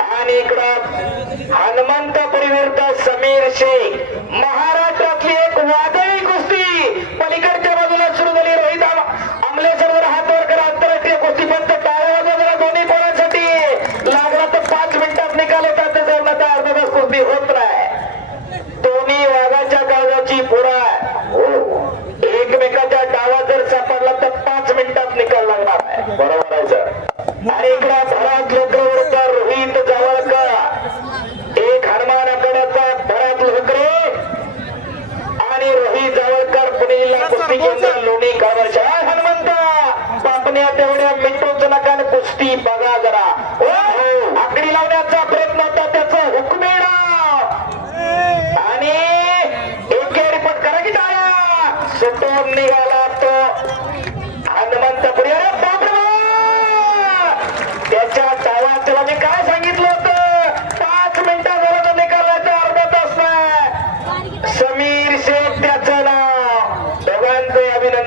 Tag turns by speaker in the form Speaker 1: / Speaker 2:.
Speaker 1: आणि इकडं हनुमंत विरुद्ध समीर शेख. महाराष्ट्रातली एक वादळी कुस्ती. पलीकडच्या बाजूला सुरू झाली. रोहित आम- आमले सरोवर हात वर करा. आंतरराष्ट्रीय कुस्ती पंत टाळ्या जरा दोन्ही कोणासाठी लागला तर पाच मिनिटात निकाल होता. तर जर आता अर्धा तास कुस्ती होत नाही. दोन्ही वाघाच्या काळजाची पुरा एकमेकाच्या डावा जर सापडला तर पाच मिनिटात निकाल लागणार आहे. बरोबर आहे लोणी कारभार जय हनुमंता. पापण्या तेवढ्या मिटूच नका कुस्ती बघा जरा. हो, आकडी लावण्याचा प्रयत्न होता त्याचा हुकमेडा आणि योग्य रिपोर्ट करा की सुटून निघाला त्याच्या चावात म्हणजे काय सांगितलं होतं? पाच मिनिटा झाला तो निकालाचा अर्धा समीर शेख त्याचा ابي